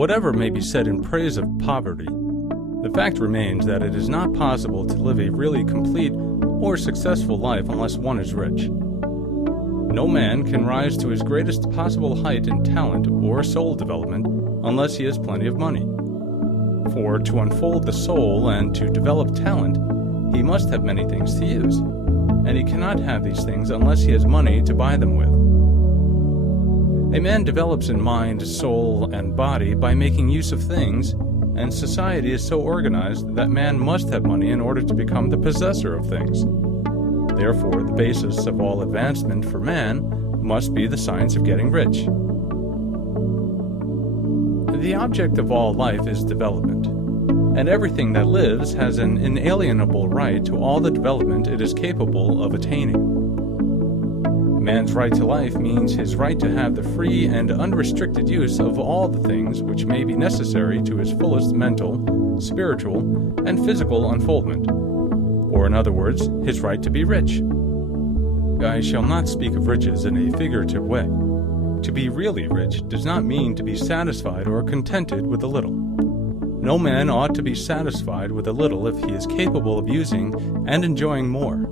Whatever may be said in praise of poverty, the fact remains that it is not possible to live a really complete or successful life unless one is rich. No man can rise to his greatest possible height in talent or soul development unless he has plenty of money. For to unfold the soul and to develop talent, he must have many things to use, and he cannot have these things unless he has money to buy them with. A man develops in mind, soul, and body by making use of things, and society is so organized that man must have money in order to become the possessor of things. Therefore, the basis of all advancement for man must be the science of getting rich. The object of all life is development, and everything that lives has an inalienable right to all the development it is capable of attaining. Man's right to life means his right to have the free and unrestricted use of all the things which may be necessary to his fullest mental, spiritual, and physical unfoldment, or in other words, his right to be rich. I shall not speak of riches in a figurative way. To be really rich does not mean to be satisfied or contented with a little. No man ought to be satisfied with a little if he is capable of using and enjoying more.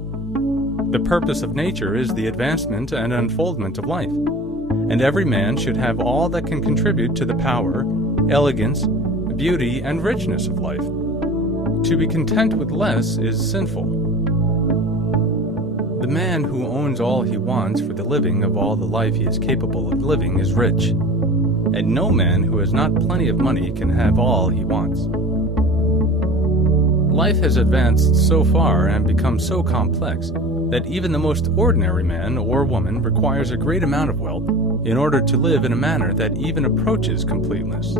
The purpose of nature is the advancement and unfoldment of life, and every man should have all that can contribute to the power, elegance, beauty, and richness of life. To be content with less is sinful. The man who owns all he wants for the living of all the life he is capable of living is rich, and no man who has not plenty of money can have all he wants. Life has advanced so far and become so complex that even the most ordinary man or woman requires a great amount of wealth in order to live in a manner that even approaches completeness.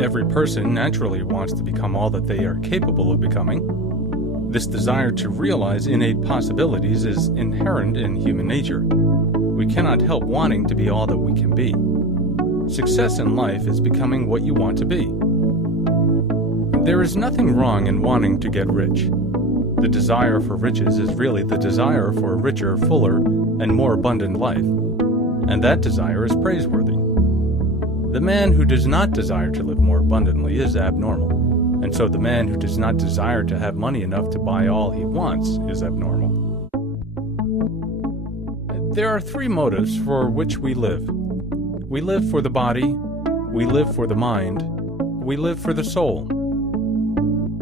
Every person naturally wants to become all that they are capable of becoming. This desire to realize innate possibilities is inherent in human nature. We cannot help wanting to be all that we can be. Success in life is becoming what you want to be. There is nothing wrong in wanting to get rich. The desire for riches is really the desire for a richer, fuller, and more abundant life, and that desire is praiseworthy. The man who does not desire to live more abundantly is abnormal, and so the man who does not desire to have money enough to buy all he wants is abnormal. There are three motives for which we live. We live for the body, we live for the mind, we live for the soul.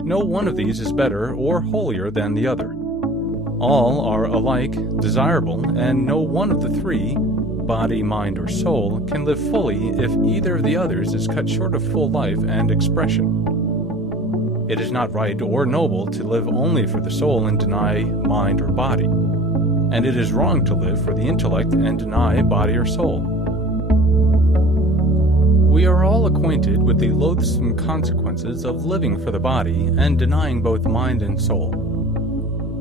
No one of these is better or holier than the other. All are alike desirable, and no one of the three, body, mind, or soul, can live fully if either of the others is cut short of full life and expression. It is not right or noble to live only for the soul and deny mind or body, and it is wrong to live for the intellect and deny body or soul. We are all acquainted with the loathsome consequences of living for the body and denying both mind and soul.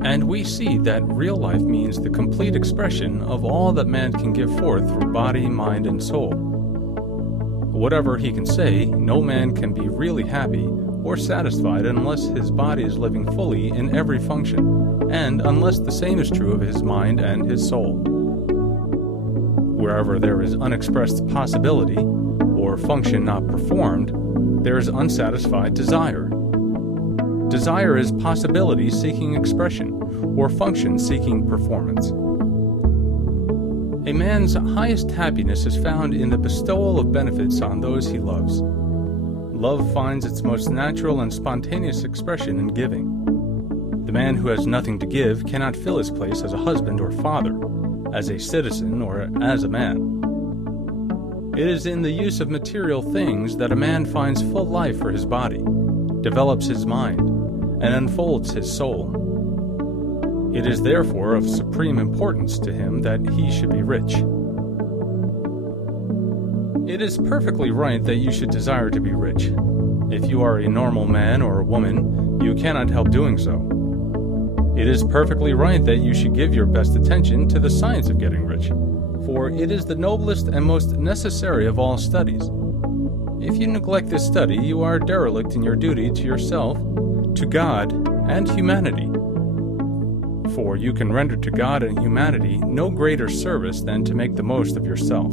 And we see that real life means the complete expression of all that man can give forth through body, mind, and soul. Whatever he can say, no man can be really happy or satisfied unless his body is living fully in every function, and unless the same is true of his mind and his soul. Wherever there is unexpressed possibility, or function not performed, there is unsatisfied desire. Desire is possibility seeking expression, or function seeking performance. A man's highest happiness is found in the bestowal of benefits on those he loves. Love finds its most natural and spontaneous expression in giving. The man who has nothing to give cannot fill his place as a husband or father, as a citizen, or as a man. It is in the use of material things that a man finds full life for his body, develops his mind, and unfolds his soul. It is therefore of supreme importance to him that he should be rich. It is perfectly right that you should desire to be rich. If you are a normal man or woman, you cannot help doing so. It is perfectly right that you should give your best attention to the science of getting rich, for it is the noblest and most necessary of all studies. If you neglect this study, you are derelict in your duty to yourself, to God, and humanity. For you can render to God and humanity no greater service than to make the most of yourself.